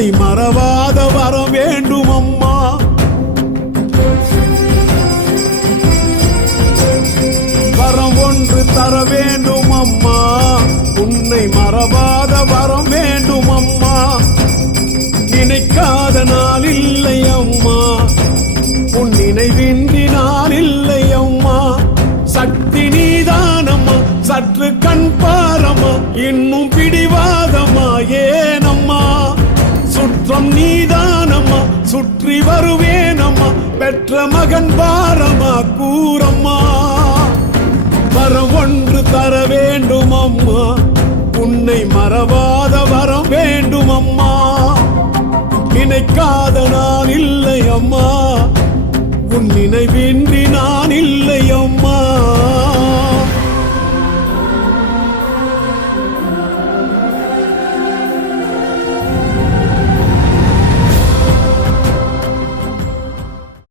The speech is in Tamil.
என்னை மறவாத வர வேண்டும் அம்மா வரம் ஒன்று தர வேண்டும் அம்மா உன்னை மறவாத வரம் வேண்டும் அம்மா நினைக்காத நாள் இல்லை அம்மா உன் நினைவின்றி நாள் இல்லை அம்மா சக்தி நீதானம்மா. சற்று கண் பாரம்மா. இன்னும் நீதானம்மா. சுற்றி வருவேனம்மா. பெற்ற மகன் பாரமா கூறம்மா. வரம் ஒன்று தர வேண்டும் அம்மா உன்னை மறவாத வரம் வேண்டும் அம்மா நினைக்காத நான் இல்லை அம்மா உன் நினைவின்